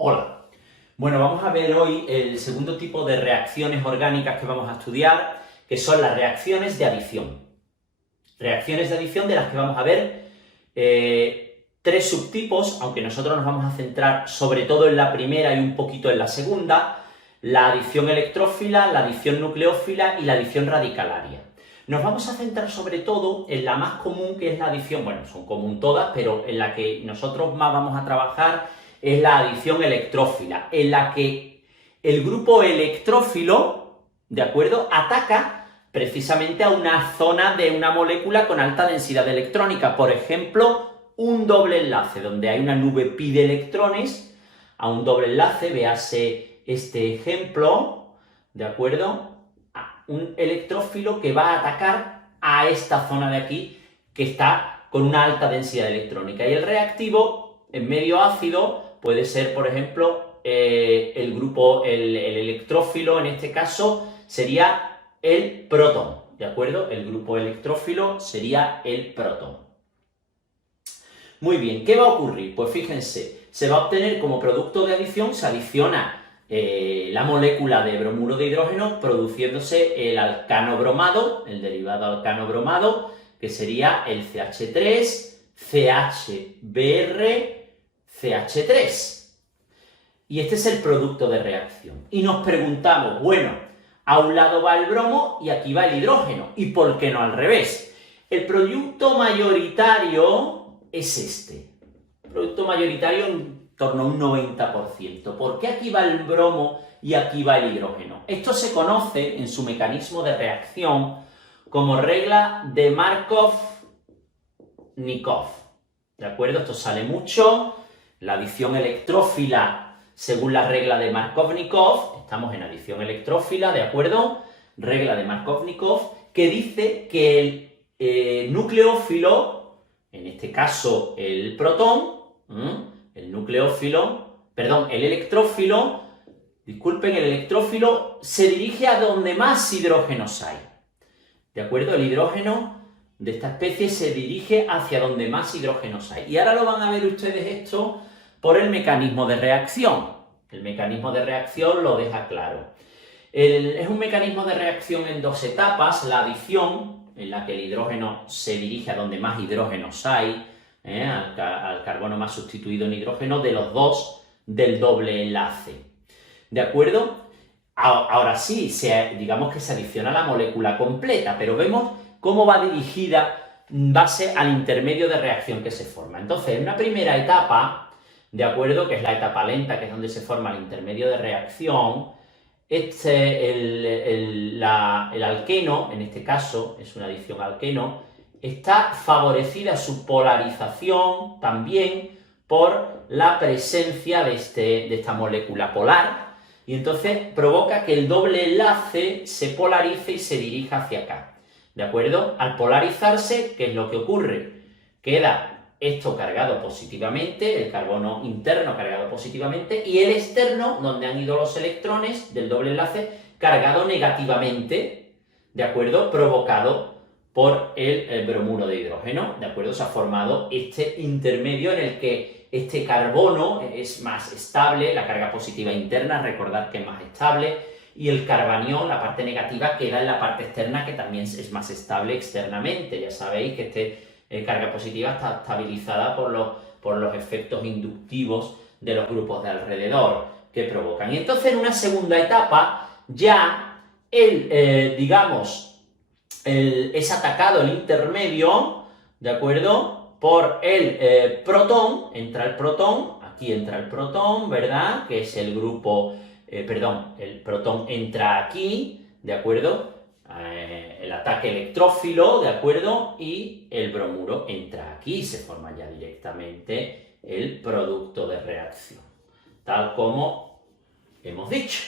Hola. Bueno, vamos a ver hoy el segundo tipo de reacciones orgánicas que vamos a estudiar, que son las reacciones de adición. Reacciones de adición de las que vamos a ver tres subtipos, aunque nosotros nos vamos a centrar sobre todo en la primera y un poquito en la segunda: la adición electrófila, la adición nucleófila y la adición radicalaria. Nos vamos a centrar sobre todo en la más común, que es la adición, bueno, son común todas, pero en la que nosotros más vamos a trabajar es la adición electrófila, en la que el grupo electrófilo, ¿de acuerdo?, ataca precisamente a una zona de una molécula con alta densidad electrónica. Por ejemplo, un doble enlace, donde hay una nube pi de electrones, a un doble enlace, véase este ejemplo, ¿de acuerdo?, un electrófilo que va a atacar a esta zona de aquí, que está con una alta densidad electrónica. Y el reactivo, en medio ácido, puede ser, por ejemplo, el grupo, el electrófilo, en este caso, sería el protón, ¿de acuerdo? El grupo electrófilo sería el protón. Muy bien, ¿qué va a ocurrir? Pues fíjense, se va a obtener como producto de adición, se adiciona la molécula de bromuro de hidrógeno, produciéndose el alcano bromado, el derivado alcano bromado, que sería el CH3, CHBr, CH3. Y este es el producto de reacción. Y nos preguntamos, bueno, a un lado va el bromo y aquí va el hidrógeno, ¿y por qué no al revés? El producto mayoritario es este. El producto mayoritario en torno a un 90%. ¿Por qué aquí va el bromo y aquí va el hidrógeno? Esto se conoce en su mecanismo de reacción como regla de Markov-Nikov. ¿De acuerdo? Esto sale mucho. La adición electrófila, según la regla de Markov-Nikov, estamos en adición electrófila, ¿de acuerdo? Regla de Markov-Nikov, que dice que el nucleófilo, en este caso el protón, el electrófilo, disculpen, el electrófilo se dirige a donde más hidrógenos hay. ¿De acuerdo? El hidrógeno de esta especie se dirige hacia donde más hidrógenos hay. Y ahora lo van a ver ustedes esto por el mecanismo de reacción. El mecanismo de reacción lo deja claro. Es un mecanismo de reacción en dos etapas: la adición, en la que el hidrógeno se dirige a donde más hidrógenos hay, al carbono más sustituido en hidrógeno, de los dos del doble enlace. ¿De acuerdo? Ahora sí, digamos que se adiciona la molécula completa, pero vemos cómo va dirigida en base al intermedio de reacción que se forma. Entonces, en una primera etapa, ¿de acuerdo?, que es la etapa lenta, que es donde se forma el intermedio de reacción, el alqueno, en este caso, es una adición alqueno, está favorecida su polarización también por la presencia de esta molécula polar, y entonces provoca que el doble enlace se polarice y se dirija hacia acá. ¿De acuerdo? Al polarizarse, ¿qué es lo que ocurre? Queda esto cargado positivamente, el carbono interno cargado positivamente, y el externo, donde han ido los electrones del doble enlace, cargado negativamente, ¿de acuerdo?, provocado por el bromuro de hidrógeno, ¿de acuerdo? Se ha formado este intermedio en el que este carbono es más estable, la carga positiva interna, recordad que es más estable, y el carbanión, la parte negativa, queda en la parte externa, que también es más estable externamente. Ya sabéis que carga positiva está estabilizada por los efectos inductivos de los grupos de alrededor que provocan. Y entonces, en una segunda etapa, ya es atacado el intermedio, ¿de acuerdo?, por el protón. Entra el protón, aquí entra el protón, ¿verdad?, que es el grupo, el protón entra aquí, ¿de acuerdo?, el ataque electrófilo, ¿de acuerdo?, y el bromuro entra aquí, se forma ya directamente el producto de reacción, tal como hemos dicho.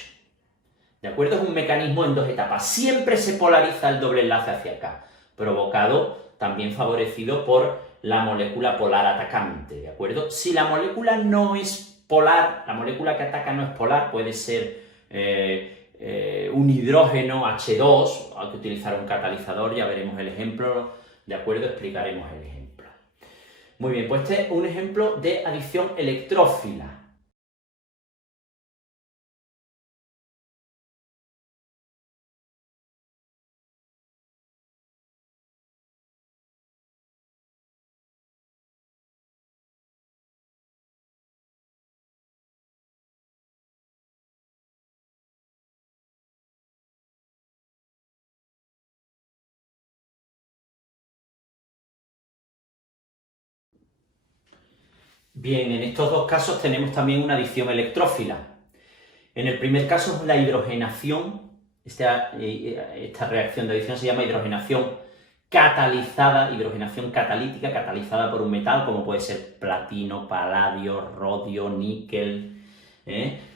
¿De acuerdo? Es un mecanismo en dos etapas. Siempre se polariza el doble enlace hacia acá, provocado, también favorecido por la molécula polar atacante, ¿de acuerdo? Si la molécula no es polar, la molécula que ataca no es polar, puede ser un hidrógeno H2, hay que utilizar un catalizador, ya veremos el ejemplo, ¿de acuerdo? Explicaremos el ejemplo. Muy bien, pues este es un ejemplo de adición electrófila. Bien, en estos dos casos tenemos también una adición electrófila. En el primer caso es la hidrogenación. Esta reacción de adición se llama hidrogenación catalizada, hidrogenación catalítica, catalizada por un metal, como puede ser platino, paladio, rodio, níquel,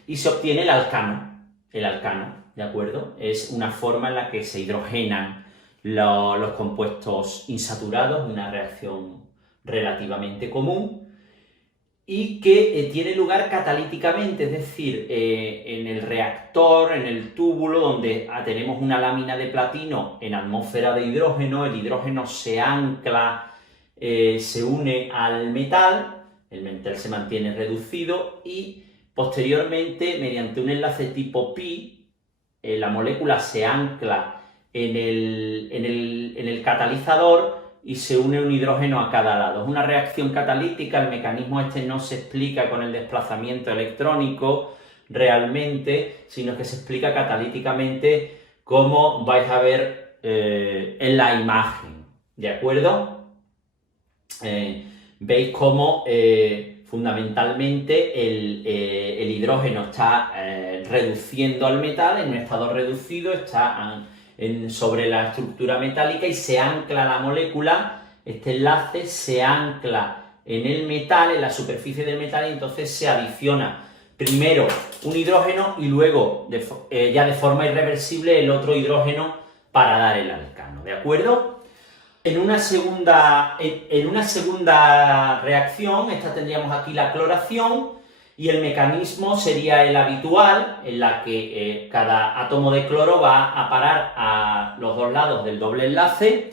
y se obtiene el alcano, ¿de acuerdo? Es una forma en la que se hidrogenan los compuestos insaturados, una reacción relativamente común, y que tiene lugar catalíticamente, es decir, en el reactor, en el túbulo, donde tenemos una lámina de platino en atmósfera de hidrógeno, el hidrógeno se ancla, se une al metal, el metal se mantiene reducido y posteriormente, mediante un enlace tipo pi, la molécula se ancla en el catalizador y se une un hidrógeno a cada lado. Es una reacción catalítica, el mecanismo este no se explica con el desplazamiento electrónico realmente, sino que se explica catalíticamente, como vais a ver en la imagen, ¿de acuerdo? Veis cómo fundamentalmente el hidrógeno está reduciendo al metal, en un estado reducido, está sobre la estructura metálica y se ancla la molécula, este enlace se ancla en el metal, en la superficie del metal, y entonces se adiciona primero un hidrógeno y luego ya de forma irreversible el otro hidrógeno para dar el alcano, ¿de acuerdo? En una segunda reacción, esta tendríamos aquí la cloración, y el mecanismo sería el habitual, en la que cada átomo de cloro va a parar a los dos lados del doble enlace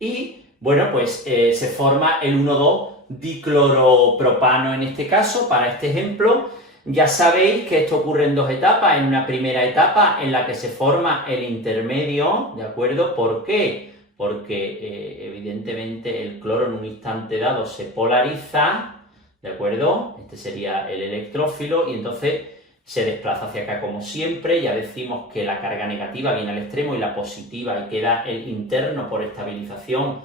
y, bueno, pues se forma el 1,2-dicloropropano en este caso, para este ejemplo. Ya sabéis que esto ocurre en dos etapas. En una primera etapa en la que se forma el intermedio, ¿de acuerdo? ¿Por qué? Porque evidentemente el cloro en un instante dado se polariza, ¿de acuerdo? Este sería el electrófilo y entonces se desplaza hacia acá como siempre. Ya decimos que la carga negativa viene al extremo y la positiva, y queda el interno por estabilización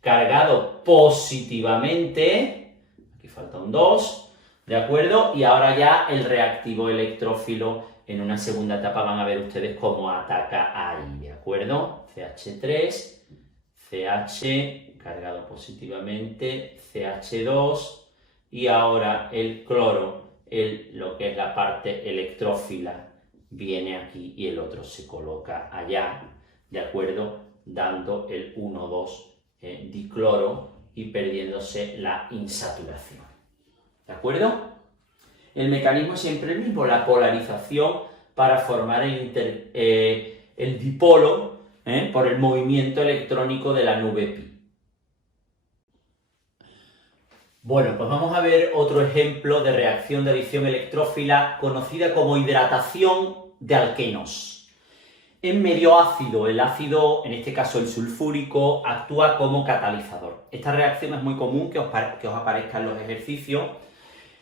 cargado positivamente. Aquí falta un 2, ¿de acuerdo? Y ahora ya el reactivo electrófilo en una segunda etapa van a ver ustedes cómo ataca ahí, ¿de acuerdo? CH3, CH cargado positivamente, CH2, y ahora el cloro, lo que es la parte electrófila, viene aquí y el otro se coloca allá, ¿de acuerdo? Dando el 1,2 dicloro y perdiéndose la insaturación, ¿de acuerdo? El mecanismo es siempre el mismo, la polarización para formar el dipolo por el movimiento electrónico de la nube pi. Bueno, pues vamos a ver otro ejemplo de reacción de adición electrófila conocida como hidratación de alquenos. En medio ácido, el ácido, en este caso el sulfúrico, actúa como catalizador. Esta reacción es muy común que os aparezca en los ejercicios,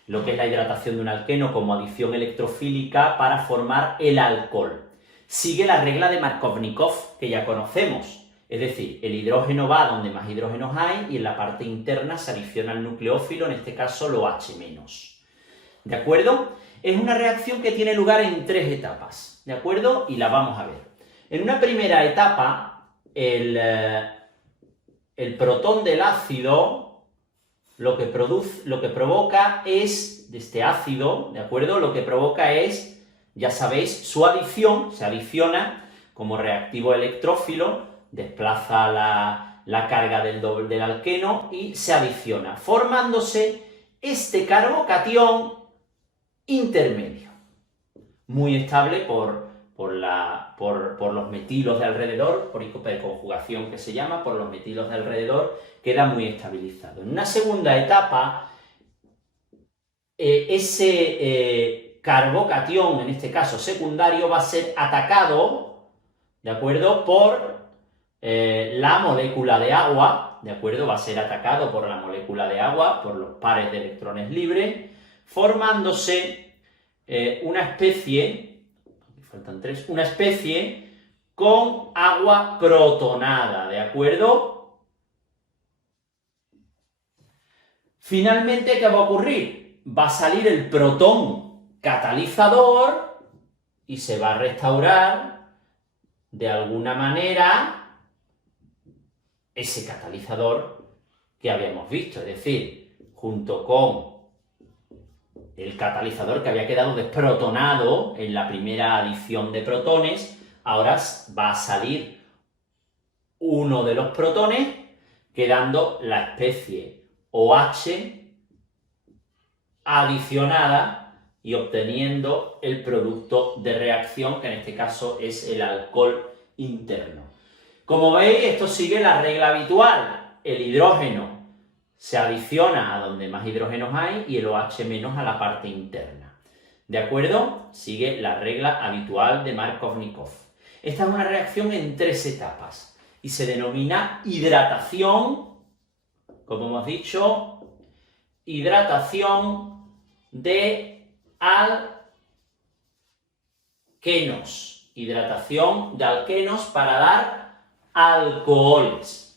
lo que es la hidratación de un alqueno como adición electrofílica para formar el alcohol. Sigue la regla de Markovnikov, que ya conocemos. Es decir, el hidrógeno va donde más hidrógenos hay y en la parte interna se adiciona el nucleófilo, en este caso lo H-. ¿De acuerdo? Es una reacción que tiene lugar en 3 etapas, ¿de acuerdo? Y la vamos a ver. En una primera etapa, el protón del ácido lo que provoca es, de este ácido, ¿de acuerdo? Lo que provoca es, ya sabéis, su adición, se adiciona como reactivo electrófilo, desplaza la carga del alqueno y se adiciona, formándose este carbocatión intermedio, muy estable por los metilos de alrededor, por hiperconjugación que se llama, por los metilos de alrededor, queda muy estabilizado. En una segunda etapa, ese carbocatión, en este caso secundario, va a ser atacado, ¿de acuerdo?, por la molécula de agua, ¿de acuerdo? Va a ser atacado por la molécula de agua, por los pares de electrones libres, formándose una especie, aquí faltan 3, una especie con agua protonada, ¿de acuerdo? Finalmente, ¿qué va a ocurrir? Va a salir el protón catalizador y se va a restaurar de alguna manera ese catalizador que habíamos visto, es decir, junto con el catalizador que había quedado desprotonado en la primera adición de protones, ahora va a salir uno de los protones, quedando la especie OH adicionada y obteniendo el producto de reacción, que en este caso es el alcohol interno. Como veis, esto sigue la regla habitual. El hidrógeno se adiciona a donde más hidrógenos hay y el OH- a la parte interna. ¿De acuerdo? Sigue la regla habitual de Markovnikov. Esta es una reacción en 3 etapas y se denomina hidratación, como hemos dicho, hidratación de alquenos. Hidratación de alquenos para dar alcoholes.